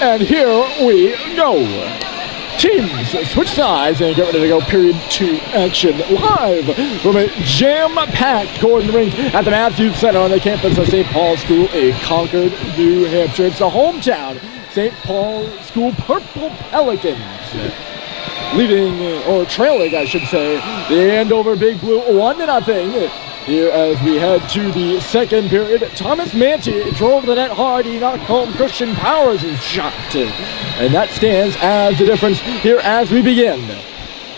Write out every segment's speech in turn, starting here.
And here we go. Teams switch sides and get ready to go period 2 action live from a jam-packed Gordon Rink at the Matthews Center on the campus of St. Paul's School in Concord, New Hampshire. It's the hometown St. Paul School Purple Pelicans. Leading, or trailing, I should say, the Andover Big Blue 1-0. Here as we head to the second period, Thomas Manti drove the net hard. He knocked home Christian Powers' shot. And that stands as the difference here as we begin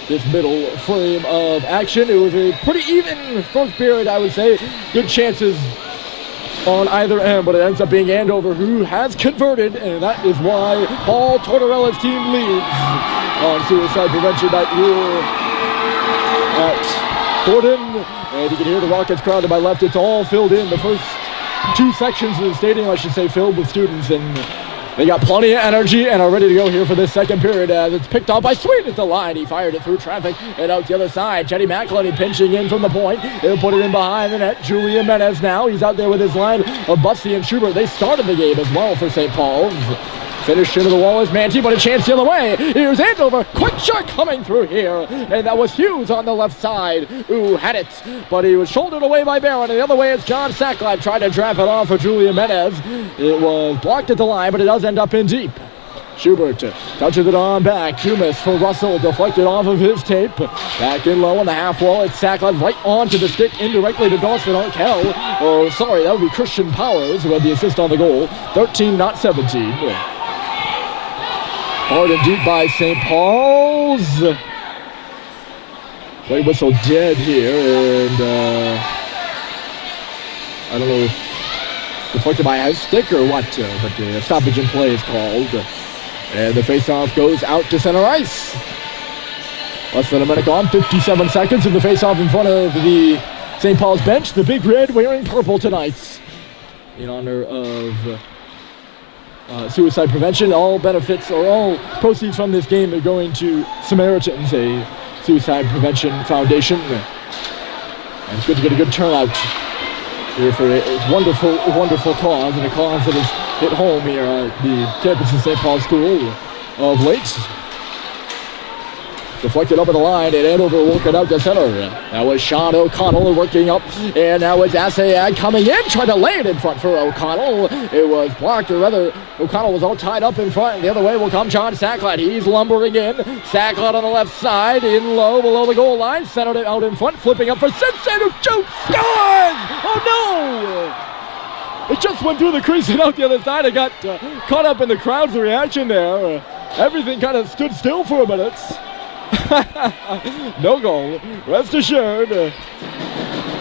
this middle frame of action. It was a pretty even first period, I would say. Good chances on either end, but it ends up being Andover who has converted, and that is why Paul Tortorella's team leads on suicide prevention night here at Gordon. And you can hear the Rockets crowd to my left. It's all filled in. The first two sections of the stadium, I should say, filled with students, and they got plenty of energy and are ready to go here for this second period as it's picked up by Sweet at the line. He fired it through traffic and out the other side. Chetty McElhenney pinching in from the point. He'll put it in behind the net. Julian Menez now. He's out there with his line of Bussey and Schubert. They started the game as well for St. Paul's. Finished into the wall is Manti, but a chance the other way. Here's Andover. Quick shot coming through here. And that was Hughes on the left side who had it. But he was shouldered away by Barron. And the other way is John Sacklad trying to trap it off for Julian Menez. It was blocked at the line, but it does end up in deep. Schubert touches it on back. Dumas for Russell, deflected off of his tape. Back in low on the half wall. It's Sacklad right onto the stick, indirectly to Dawson Arkell. Oh, sorry, that would be Christian Powers who had the assist on the goal. 13, not 17. Hard and deep by St. Paul's. Play whistle dead here, and I don't know if deflected by a stick or what, but a stoppage in play is called. And the faceoff goes out to center ice. Less than a minute gone, 57 seconds, and the faceoff in front of the St. Paul's bench. The Big Red wearing purple tonight in honor of suicide prevention. All benefits or all proceeds from this game are going to Samaritans, a suicide prevention foundation. And it's good to get a good turnout here for a wonderful, wonderful cause, and a cause that has hit home here at the campus of St. Paul's School of late. Deflected over the line, and Andover working out to center. That was Sean O'Connell working up, and now it's Assayag coming in, trying to lay it in front for O'Connell. It was blocked, or rather, O'Connell was all tied up in front, and the other way will come John Sacklad. He's lumbering in. Sacklad on the left side, in low, below the goal line, centered it out in front, flipping up for Simpson, who shoots, scores! Oh no! It just went through the crease and out the other side. It got caught up in the crowd's reaction there. Everything kind of stood still for a minute. No goal. Rest assured.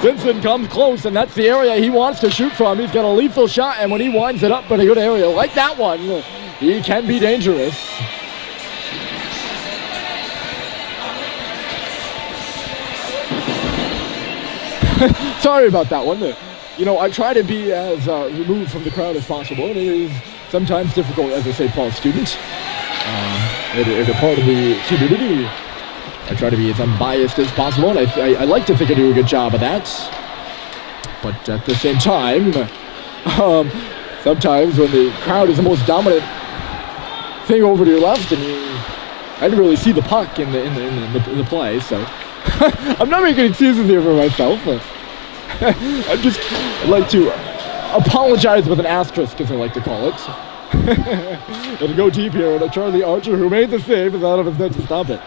Simpson comes close, and that's the area he wants to shoot from. He's got a lethal shot, and when he winds it up in a good area like that one, he can be dangerous. Sorry about that one. You know, I try to be as removed from the crowd as possible, and it is sometimes difficult as a St. Paul student. As a part of the community, I try to be as unbiased as possible, and I like to think I do a good job of that. But at the same time, sometimes when the crowd is the most dominant thing over to your left, and I didn't really see the puck in the play, so I'm not making excuses here for myself. I'd like to apologize with an asterisk, as I like to call it. It'll go deep here, and Charlie Archer, who made the save, is out of his net to stop it.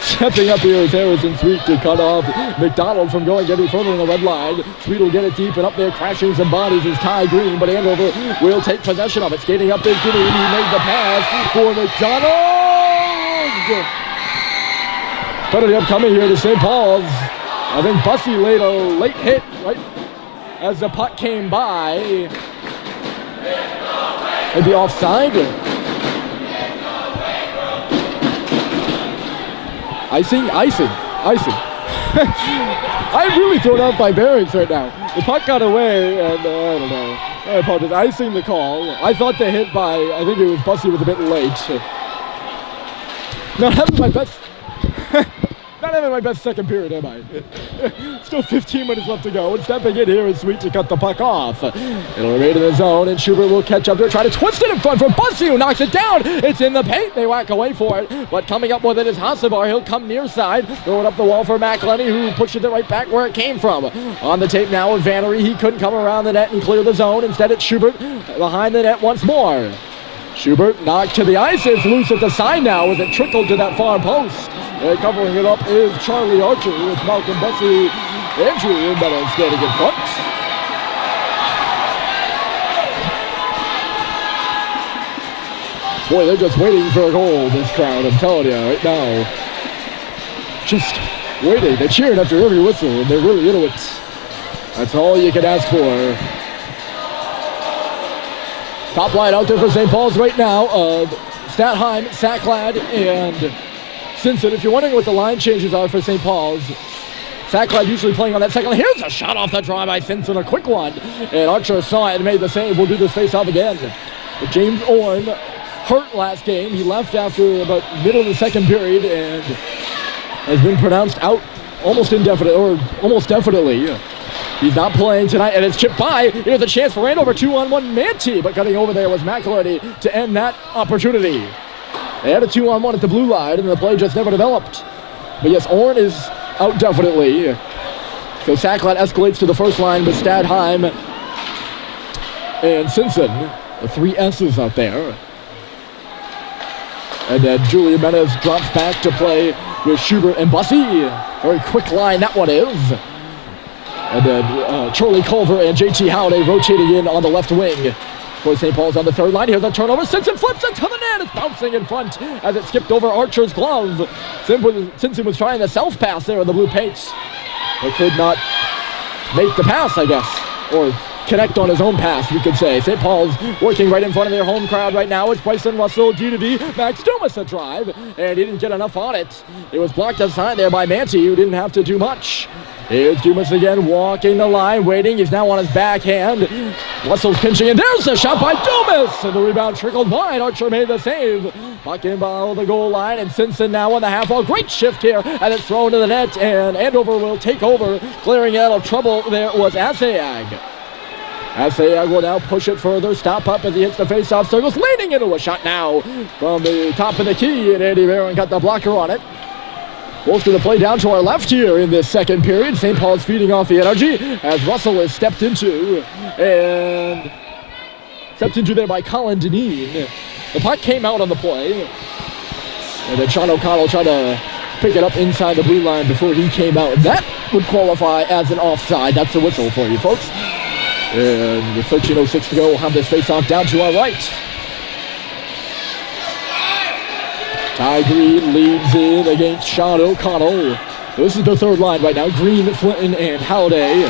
Stepping up here is Harrison Sweet to cut off McDonald from going any further in the red line. Sweet will get it deep, and up there crashing some bodies is Ty Green, but Andover will take possession of it. Skating up is Green. He made the pass for McDonald. Penalty upcoming here to St. Paul's. I think Bussey laid a late hit right as the puck came by. Maybe offside. Icing. I'm really thrown out by bearings right now. The puck got away, and I don't know. I apologize. Icing the call. I thought the hit by, I think it was Bussey, was a bit late. Not having my best Not having my best second period, am I? Still 15 minutes left to go. And stepping in here is Sweet to cut the puck off. It'll remain in the zone, and Schubert will catch up there, try to twist it in front for Bussy, who knocks it down. It's in the paint. They whack away for it. But coming up with it is Hasebar. He'll come near side, throw it up the wall for McElhenney, who pushes it right back where it came from. On the tape now with Vannery. He couldn't come around the net and clear the zone. Instead, it's Schubert behind the net once more. Schubert knocked to the ice. It's loose at the side now as it trickled to that far post. And covering it up is Charlie Archer with Malcolm Bussy, Andrew Meadows standing in front. Boy, they're just waiting for a goal, this crowd, I'm telling you, right now. Just waiting. They're cheering after every whistle, and they're really into it. That's all you can ask for. Top line out there for St. Paul's right now of Statheim, Sacklad, and Simpson. If you're wondering what the line changes are for St. Paul's, Sacklad usually playing on that second line. Here's a shot off the draw by Simpson, a quick one. And Archer saw it and made the save. We'll do this face-off again. But James Orn hurt last game. He left after about middle of the second period and has been pronounced out almost definitely. He's not playing tonight, and it's chipped by. Here's a chance for Andover, 2-on-1 Manti, but cutting over there was McElhenney to end that opportunity. They had a 2-on-1 at the blue line, and the play just never developed. But yes, Orn is out definitely. So Sacklad escalates to the first line with Statheim and Simpson. The three S's out there. And then Julian Menes drops back to play with Schubert and Bussy. Very quick line that one is. And then Charlie Culver and JT Howday rotating in on the left wing for St. Paul's on the third line. Here's a turnover. Simpson flips it to the net. It's bouncing in front as it skipped over Archer's glove. Simpson was trying the self-pass there in the blue paint, but could not make the pass, I guess, or connect on his own pass, you could say. St. Paul's working right in front of their home crowd right now. It's Bryson Russell, D-to-D. Max Dumas a drive, and he didn't get enough on it. It was blocked aside there by Manti, who didn't have to do much. Here's Dumas again, walking the line, waiting. He's now on his backhand. Russell's pinching, and there's a shot by Dumas! And the rebound trickled wide. Archer made the save. Puck in below the goal line, and Simpson now on the half wall. Great shift here, and it's thrown to the net, and Andover will take over. Clearing out of trouble there was Asayag. Asayag will now push it further, stop up as he hits the face-off circles, leaning into a shot now from the top of the key, and Andy Barron got the blocker on it. Most of the play down to our left here in this second period. St. Paul's feeding off the energy as Russell is stepped into there by Colin Deneen. The puck came out on the play, and then Sean O'Connell tried to pick it up inside the blue line before he came out. That would qualify as an offside. That's the whistle for you folks. And with 13:06 to go, we'll have this face-off down to our right. Ty Green leads in against Sean O'Connell. This is the third line right now. Green, Flinton, and Howday.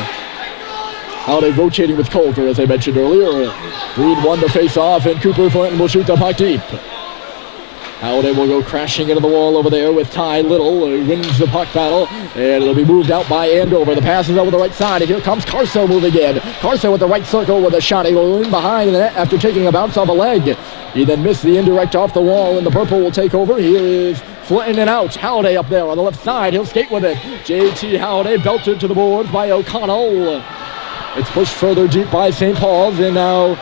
Howday rotating with Culver, as I mentioned earlier. Green won the face-off, and Cooper Flinton will shoot the puck deep. Howday will go crashing into the wall over there with Ty Little, who wins the puck battle, and it'll be moved out by Andover. The pass is over the right side, and here comes Carso moving in. Carso with the right circle with a shot. He will in behind the net after taking a bounce off a leg. He then missed the indirect off the wall, and the purple will take over. Here is Flinton and out. Howday up there on the left side. He'll skate with it. JT Howday belted to the boards by O'Connell. It's pushed further deep by St. Paul's, and now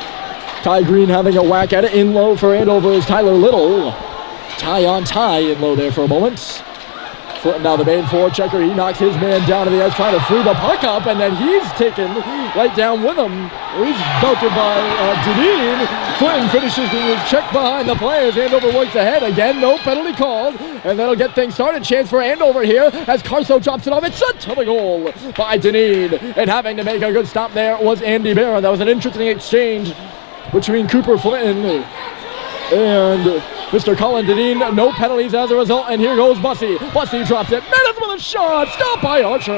Ty Green having a whack at it. In low for Andover is Tyler Little. Tie on tie in low there for a moment. Flinton now the main forward checker. He knocks his man down to the ice trying to free the puck up, and then he's taken right down with him. He's belted by Deneen. Flinton finishes his check behind the players. Andover works ahead. Again, no penalty called, and that'll get things started. Chance for Andover here as Carso drops it off. It's sent to the goal by Deneen. And having to make a good stop there was Andy Barron. That was an interesting exchange between Cooper Flinton and Mr. Colin Deneen. No penalties as a result, and here goes Bussy. Bussy drops it. Menes with a shot. Stopped by Archer.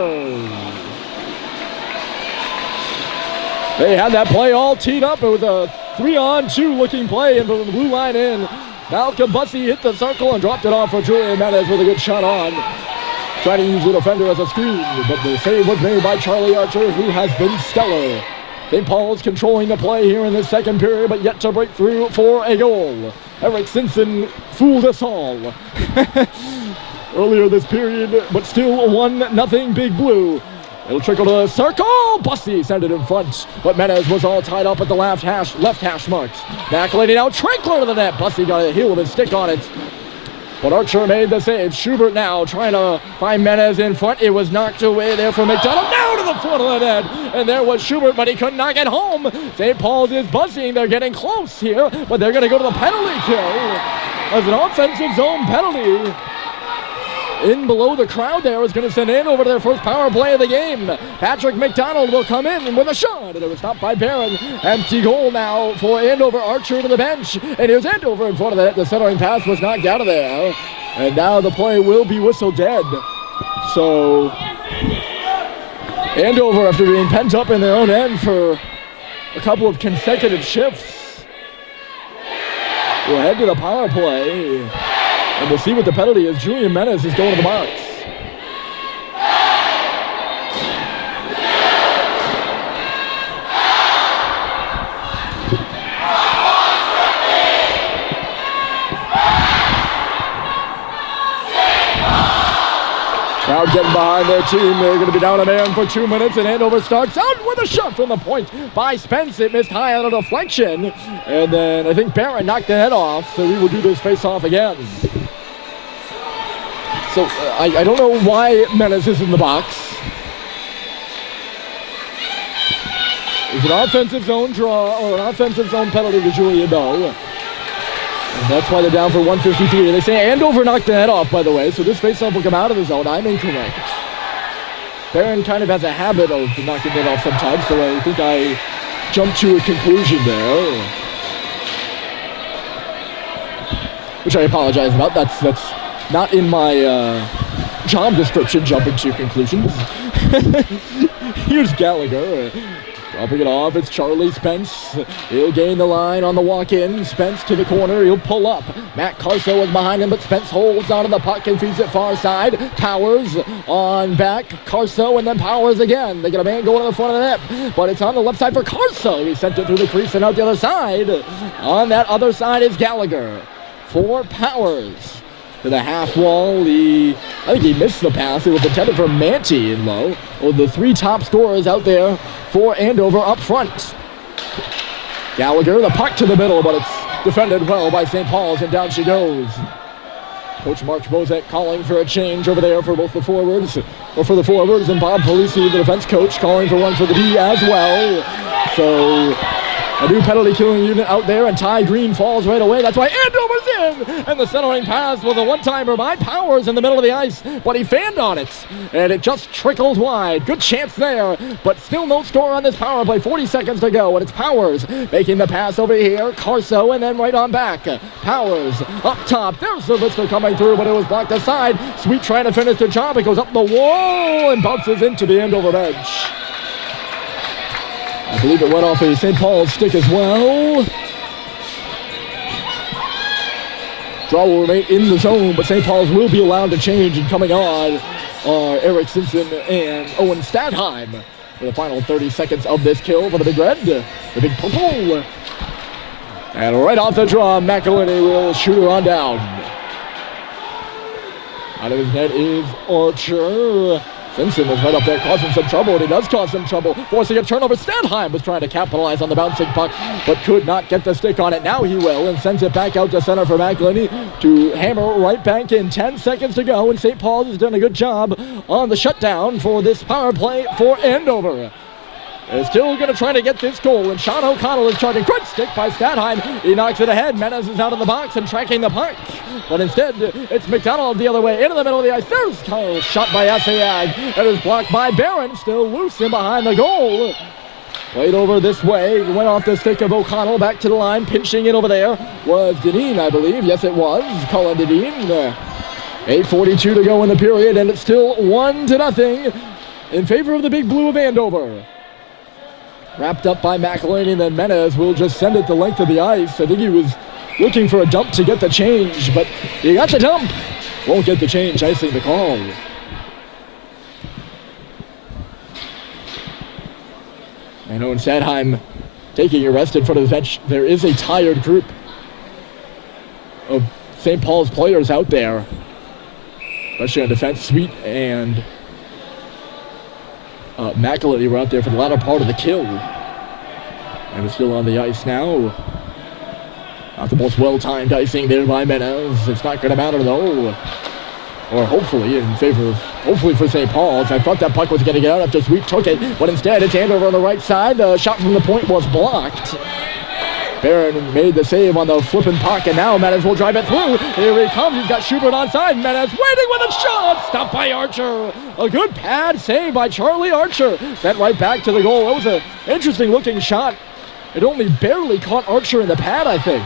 They had that play all teed up. It was a 3-on-2 looking play and from the blue line in. Malcolm Bussy hit the circle and dropped it off for Julian Menes with a good shot on. Trying to use the defender as a screen, but the save was made by Charlie Archer, who has been stellar. St. Paul's controlling the play here in this second period, but yet to break through for a goal. Eric Simpson fooled us all. earlier this period, but still 1-0 Big Blue. It'll trickle to circle. Bussy sent it in front, but Menez was all tied up at the left hash marks. McElhaney now Trinkler to the net. Bussy got a heel with his stick on it, but Archer made the save. Schubert now trying to find Menez in front. It was knocked away there from McDonald. Now to the front of the net, and there was Schubert, but he could not get home. St. Paul's is buzzing. They're getting close here, but they're going to go to the penalty kill as an offensive zone penalty. In below the crowd there is going to send Andover to their first power play of the game. Patrick McDonald will come in with a shot, and it was stopped by Barron. Empty goal now for Andover. Archer to the bench, and here's Andover in front of the net. The centering pass was knocked out of there, and now the play will be whistled dead. So Andover, after being pent up in their own end for a couple of consecutive shifts, will head to the power play. And we'll see what the penalty is. Julian Menez is going to the box. Crowd getting behind their team. They're going to be down a man for 2 minutes, and Andover starts out with a shot from the point by Spence. It missed high on a deflection, and then I think Barron knocked the head off, so we will do this face-off again. So I don't know why Menez is in the box. Is it an offensive zone draw or an offensive zone penalty to Julian? No. And that's why they're down for 153. They say Andover knocked the head off, by the way, so this faceoff will come out of the zone. I'm incorrect. Barron kind of has a habit of knocking it off sometimes, so I think I jumped to a conclusion there, which I apologize about. That's not in my job description, jumping to conclusions. Here's Gallagher. Dropping it off, it's Charlie Spence. He'll gain the line on the walk-in. Spence to the corner, he'll pull up. Matt Carso is behind him, but Spence holds onto the puck and feeds it far side. Powers on back, Carso, and then Powers again. They get a man going to the front of the net, but it's on the left side for Carso. He sent it through the crease and out the other side. On that other side is Gallagher for Powers. To the half wall, I think he missed the pass. It was intended for Manti in low. Well, the three top scorers out there for Andover up front. Gallagher, the puck to the middle, but it's defended well by St. Paul's, and down she goes. Coach Mark Bozek calling for a change over there for both the forwards, and Bob Polisi, the defense coach, calling for one for the D as well. So a new penalty killing unit out there, and Ty Green falls right away. That's why Andover's in, and the centering pass was a one-timer by Powers in the middle of the ice, but he fanned on it, and it just trickles wide. Good chance there, but still no score on this power play. 40 seconds to go, and it's Powers making the pass over here. Carso, and then right on back. Powers up top. There's the Lister coming through, but it was blocked aside. Sweet trying to finish the job. It goes up the wall and bounces into the Andover bench. I believe it went off a St. Paul's stick as well. Draw will remain in the zone, but St. Paul's will be allowed to change, and coming on are Eric Simpson and Owen Stadheim for the final 30 seconds of this kill for the Big Red, the Big Purple. And right off the draw, McElhaney will shoot her on down. Out of his net is Archer. Simpson is right up there causing some trouble, and he does cause some trouble, forcing a turnover. Stadheim was trying to capitalize on the bouncing puck, but could not get the stick on it. Now he will, and sends it back out to center for McElhaney to hammer right back in. 10 seconds to go, and St. Paul's has done a good job on the shutdown for this power play for Andover. They're still going to try to get this goal, and Sean O'Connell is charging. Good stick by Stadheim. He knocks it ahead. Menez is out of the box and tracking the puck. But instead, it's McDonald the other way into the middle of the ice. There's Kyle, shot by Assayag. It is blocked by Barron. Still loose in behind the goal. Played over this way. Went off the stick of O'Connell. Back to the line. Pinching in over there was Deneen, I believe. Yes, it was. Colin Deneen. 8:42 to go in the period, and it's still 1-0 in favor of the Big Blue of Andover. Wrapped up by McElhaney, and then Menez will just send it the length of the ice. I think he was looking for a dump to get the change, but he got the dump. Won't get the change, icing the call. And Owen Stadheim taking a rest in front of the bench. There is a tired group of St. Paul's players out there. especially on defense. Sweet and McElhenney were out there for the latter part of the kill. And it's still on the ice now. Not the most well-timed icing there by Menez. It's not going to matter, though. Or hopefully in favor of, hopefully for St. Paul's. I thought that puck was going to get out after Sweet took it, but instead it's Andover on the right side. The shot from the point was blocked. Barron made the save on the flipping puck, and now Menez will drive it through. Here he comes. He's got Schubert onside. Menez waiting with a shot. Stopped by Archer. A good pad save by Charlie Archer. Sent right back to the goal. It was an interesting-looking shot. It only barely caught Archer in the pad, I think.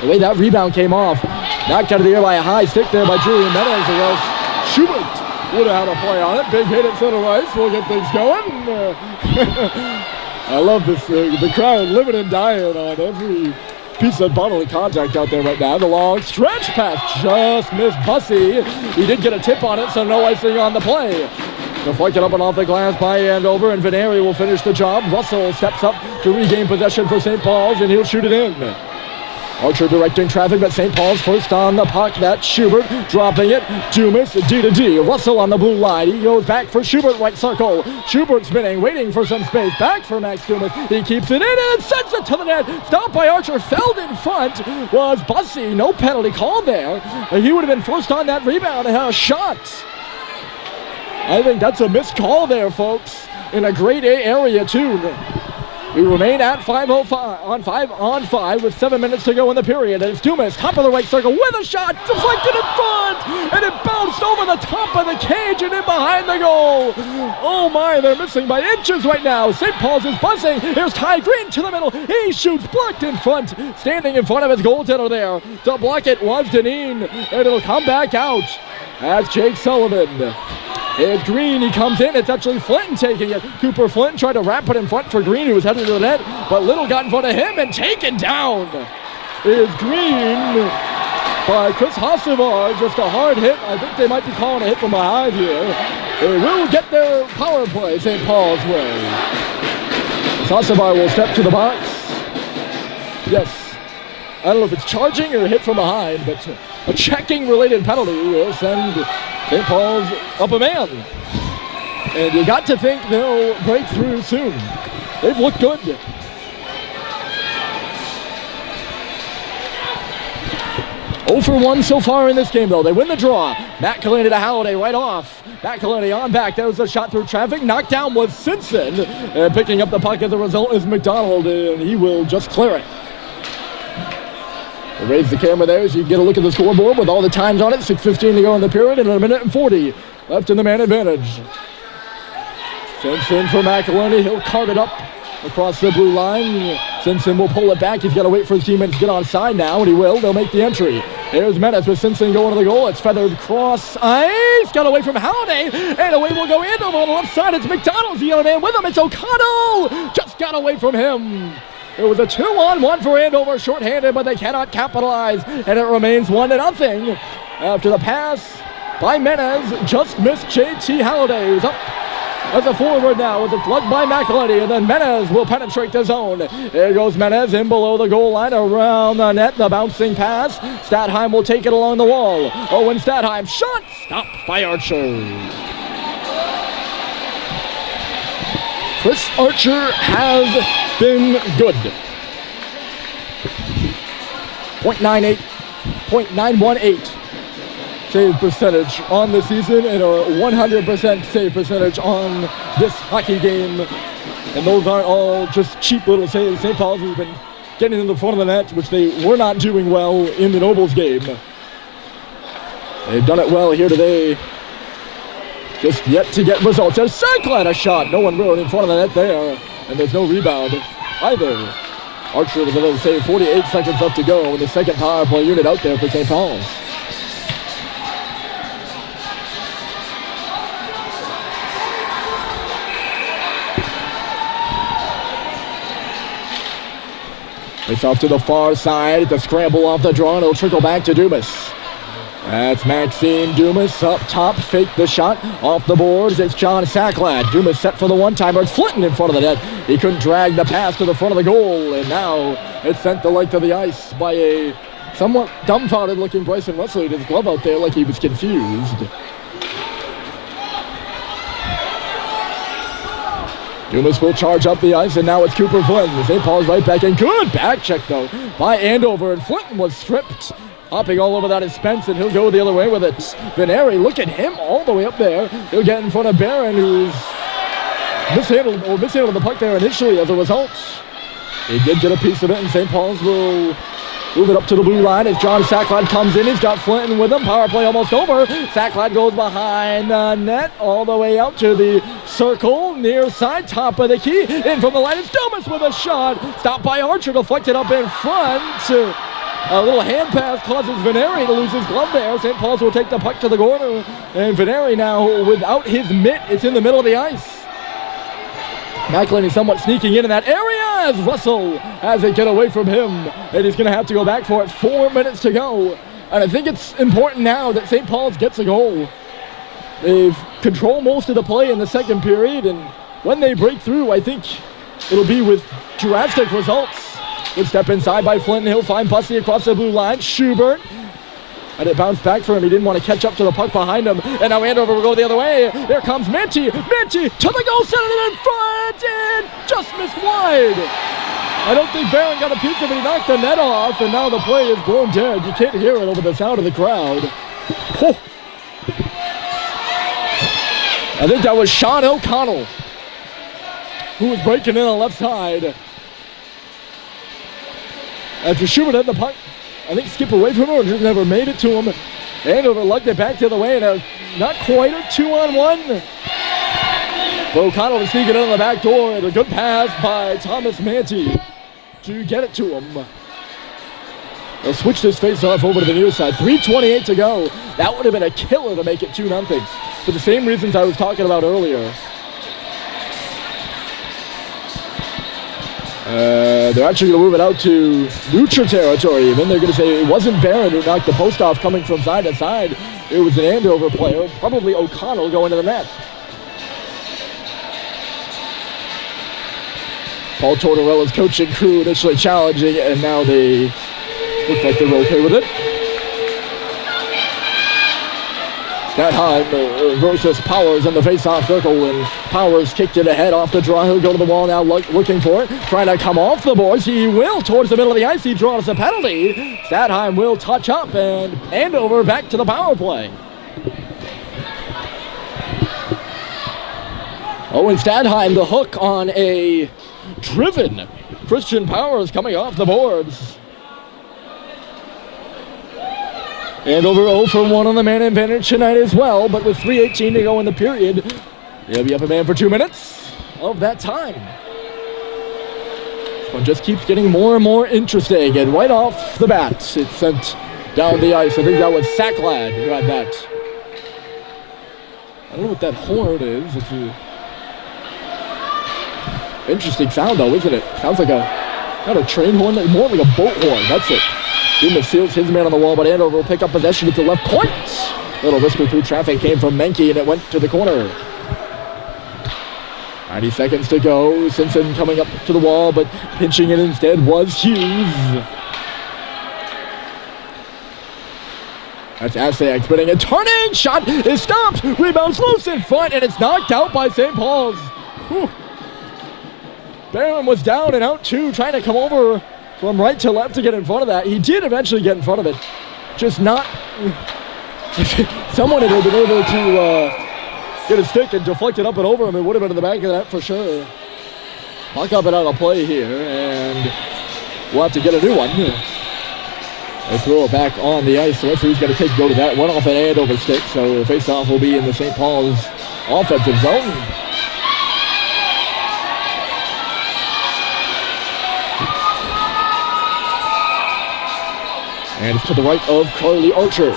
The way that rebound came off. Knocked out of the air by a high stick there by Julian Menez, or else Schubert would have had a play on it. Big hit at center ice. We'll get things going. I love this. The crowd living and dying on every piece of bodily contact out there right now. The long stretch pass just missed Bussey. He did get a tip on it, so no icing on the play. Deflected up and off the glass by Andover, and Veneri will finish the job. Russell steps up to regain possession for St. Paul's, and he'll shoot it in. Archer directing traffic, but St. Paul's first on the puck. That's Schubert dropping it. Dumas, D to D. Russell on the blue line. He goes back for Schubert, right circle. Schubert spinning, waiting for some space. Back for Max Dumas. He keeps it in and sends it to the net. Stopped by Archer. Felled in front was Bussey. No penalty called there. He would have been first on that rebound and had a shot. I think that's a missed call there, folks. In a grade A area, too. We remain at 5 on 5 with 7 minutes to go in the period. And it's Dumas, top of the right circle with a shot, deflected in front, and it bounced over the top of the cage and in behind the goal. Oh my, they're missing by inches right now. St. Paul's is buzzing. Here's Ty Green to the middle. He shoots, blocked in front, standing in front of his goaltender there. To block it was Deneen, and it'll come back out. That's Jake Sullivan. Here's Green, he comes in, it's actually Flinton taking it. Cooper Flinton tried to wrap it in front for Green, who was headed to the net, but Little got in front of him and taken down. Here's Green by Chris Hossevar, just a hard hit. I think they might be calling a hit from behind here. They will get their power play St. Paul's way. Hossevar will step to the box. Yes, I don't know if it's charging or hit from behind, but a checking related penalty will send St. Paul's up a man. And you got to think they'll break through soon. They've looked good. Oh for 1 so far in this game, though. They win the draw. McElhenney to Halliday right off. McElhenney on back. There was a shot through traffic. Knocked down was Simpson. And picking up the puck as a result is McDonald, and he will just clear it. We'll raise the camera there so you can get a look at the scoreboard with all the times on it. 6:15 to go in the period and 1:40 left in the man advantage. Simpson for McElhenney. He'll cart it up across the blue line. Simpson will pull it back. He's got to wait for his teammates to get on side now, and he will. They'll make the entry. Here's Menez with Simpson going to the goal. It's feathered cross ice. Got away from Halliday, and away will go Andover on the left side. It's McDonald's the other man with him. It's O'Connell. Just got away from him. It was a 2-on-1 for Andover, shorthanded, but they cannot capitalize, and it remains 1-0 after the pass by Menez just missed J.T. Halliday, who's up as a forward now with a plug by McElhenney, and then Menez will penetrate the zone. Here goes Menez in below the goal line, around the net, the bouncing pass. Statheim will take it along the wall. Owen Statheim, shot, stopped by Archer. Chris Archer has been good. .98, .918 save percentage on the season and a 100% save percentage on this hockey game. And those aren't all just cheap little saves. St. Paul's has been getting in the front of the net, which they were not doing well in the Nobles game. They've done it well here today. Just yet to get results. There's Sackland, a shot. No one really in front of the net there. And there's no rebound either. Archer with a little save. 48 seconds left to go with the second power play unit out there for St. Paul's. It's off to the far side. It's a scramble off the draw, and it'll trickle back to Dumas. That's Maxime Dumas up top, fake the shot off the boards. It's John Sacklad. Dumas set for the one-timer. It's Flinton in front of the net. He couldn't drag the pass to the front of the goal, and now it's sent the length of the ice by a somewhat dumbfounded looking Bryson Russell. He had his glove out there like he was confused. Dumas will charge up the ice, and now it's Cooper Flynn. St. Paul's right back in. Good back check, though, by Andover, and Flynn was stripped. Hopping all over that is Spence, and he'll go the other way with it. Veneri, look at him all the way up there. He'll get in front of Barron, who's mishandled the puck there initially as a result. He did get a piece of it, and St. Paul's will move it up to the blue line as John Sacklad comes in. He's got Flinton with him. Power play almost over. Sacklad goes behind the net all the way out to the circle. Near side, top of the key. In from the line, it's Dumas with a shot. Stopped by Archer, deflected up in front. A little hand pass causes Veneri to lose his glove there. St. Paul's will take the puck to the corner. And Veneri now, without his mitt, it's in the middle of the ice. McElhinney somewhat sneaking in that area as Russell has it get away from him. And he's going to have to go back for it. 4 minutes to go. And I think it's important now that St. Paul's gets a goal. They've controlled most of the play in the second period. And when they break through, I think it'll be with drastic results. Good step inside by Flynn. He'll find Bussey across the blue line. Schubert. And it bounced back for him. He didn't want to catch up to the puck behind him. And now Andover will go the other way. There comes Minty. Minty to the goal center in front and just missed wide. I don't think Barron got a piece of it. He knocked the net off, and now the play is blown dead. You can't hear it over the sound of the crowd. Oh. I think that was Sean O'Connell who was breaking in on the left side. After Schubert had the puck, I think skip away from him or just never made it to him. Andover lugged it back the other way, and not quite a 2-on-1. But O'Connell was sneaking in on the back door, and a good pass by Thomas Manty to get it to him. They'll switch this face-off over to the near side. 3:28 to go. That would have been a killer to make it 2-0 for the same reasons I was talking about earlier. They're actually going to move it out to neutral territory even. They're going to say it wasn't Barron who knocked the post off coming from side to side. It was an Andover player, probably O'Connell, going to the net. Paul Tortorella's coaching crew initially challenging, and now they look like they're okay with it. Statheim versus Powers in the face-off circle, and Powers kicked it ahead off the draw. He'll go to the wall now looking for it, trying to come off the boards. He will towards the middle of the ice. He draws a penalty. Statheim will touch up, and Andover back to the power play. Owen Statheim the hook on a driven Christian Powers coming off the boards. Andover 0 for 1 on the man advantage tonight as well, but with 3:18 to go in the period, they'll be up a man for 2 minutes of that time. This one just keeps getting more and more interesting, and right off the bat, it's sent down the ice. I think that was Sacklad who had that. I don't know what that horn is. It's a interesting sound though, isn't it? Sounds like not a train horn, more like a boat horn. That's it. Dumas seals his man on the wall, but Andover will pick up possession at the left point. Little whisper through traffic came from Menke, and it went to the corner. 90 seconds to go. Simpson coming up to the wall, but pinching it instead was Hughes. That's Asayak spinning and turning. Shot is stopped. Rebounds loose in front, and it's knocked out by St. Paul's. Whew. Barron was down and out too, trying to come over from right to left to get in front of that. He did eventually get in front of it. Just not... If someone had been able to get a stick and deflect it up and over him, it would have been in the back of the net for sure. Puck up and out of play here, and we'll have to get a new one. They throw it back on the ice, so that's who's going to go to that. One off an Andover stick, so the face-off will be in the St. Paul's offensive zone. And it's to the right of Carly Archer.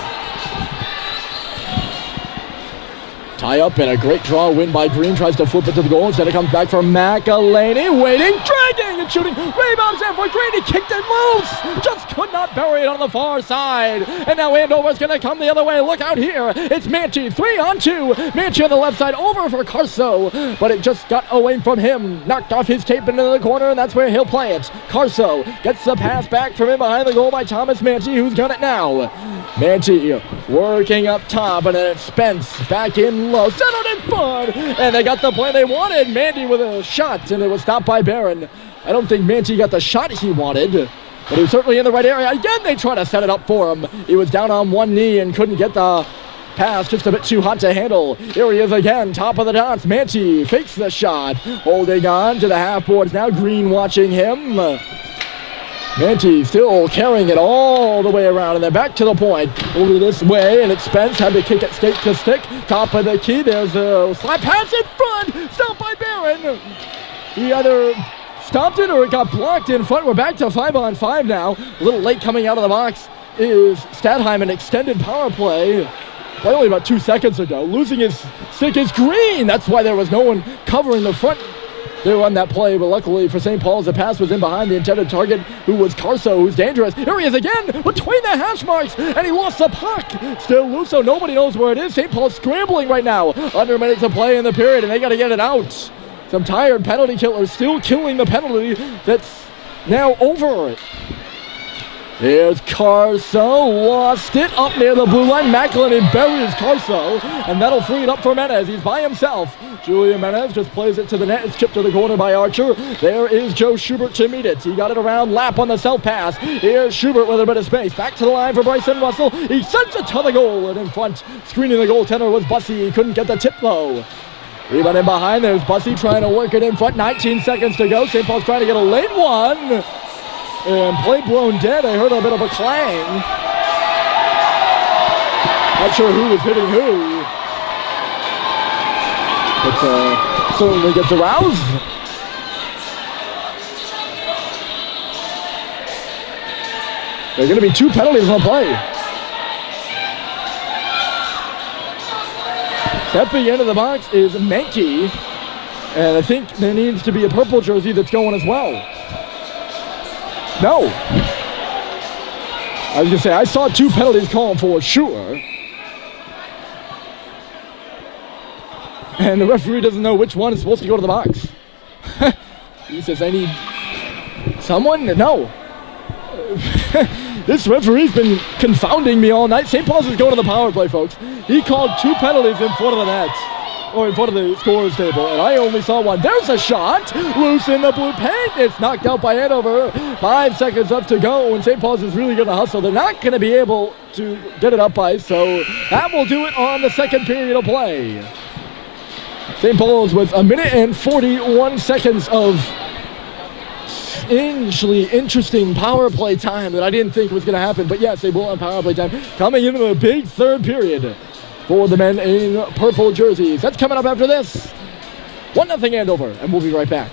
Tie up and a great draw win by Green. Tries to flip it to the goal. Instead it comes back from McElhinney. Waiting, dragging and shooting. Rebounds in for Green. He kicked it loose. Just could not bury it on the far side. And now Andover's going to come the other way. Look out here. It's Manchi. 3-on-2. Manchi on the left side over for Carso. But it just got away from him. Knocked off his tape into the corner, and that's where he'll play it. Carso gets the pass back from in behind the goal by Thomas Manchi, who's got it now. Manchi working up top, and then it's Spence back in low. Settled in front. And they got the play they wanted. Mandy with a shot, and it was stopped by Barron. I don't think Manchi got the shot he wanted, but he was certainly in the right area. Again, they try to set it up for him. He was down on one knee and couldn't get the pass, just a bit too hot to handle. Here he is again, top of the dots. Manchi fakes the shot, holding on to the half boards. Now Green watching him. Manchi still carrying it all the way around, and then back to the point. Over this way, and it's Spence. Had to kick it stick to stick. Top of the key. There's a slap pass in front. Stopped by Barron. He either stopped it or it got blocked in front. We're back to 5-on-5 now. A little late coming out of the box is Stadheim, an extended power play. By only about 2 seconds ago. Losing his stick is Green. That's why there was no one covering the front there on that play, but luckily for St. Paul's, the pass was in behind the intended target, who was Carso, who's dangerous. Here he is again, between the hash marks, and he lost the puck. Still loose, so nobody knows where it is. St. Paul's scrambling right now. Under a minute to play in the period, and they got to get it out. Some tired penalty killers still killing the penalty that's now over. Here's Carso, lost it up near the blue line. McElhenney buries Carso, and that'll free it up for Menez. He's by himself. Julian Menez just plays it to the net. It's chipped to the corner by Archer. There is Joe Schubert to meet it. He got it around Lap on the self-pass. Here's Schubert with a bit of space. Back to the line for Bryson Russell. He sends it to the goal, and in front, screening the goaltender was Bussey. He couldn't get the tip, though. Rebound in behind. There's Bussey trying to work it in front. 19 seconds to go. St. Paul's trying to get a late one. And play blown dead. I heard a bit of a clang. Not sure who was hitting who. But certainly gets aroused. There are going to be 2 penalties on the play. Stepping into the box is Menke. And I think there needs to be a purple jersey that's going as well. No. I was going to say, I saw 2 penalties called for sure. And the referee doesn't know which one is supposed to go to the box. He says, I need someone? No. This referee's been confounding me all night. St. Paul's is going to the power play, folks. He called 2 penalties in front of the net. Or in front of the scorer's table, and I only saw one. There's a shot, loose in the blue paint. It's knocked out by Andover. 5 seconds up to go, and St. Paul's is really going to hustle. They're not going to be able to get it up by, so that will do it on the second period of play. St. Paul's with 1 minute and 41 seconds of interesting power play time that I didn't think was going to happen, but yes, they will have power play time coming into the big third period for the men in purple jerseys. That's coming up after this. 1-0 Andover, and we'll be right back.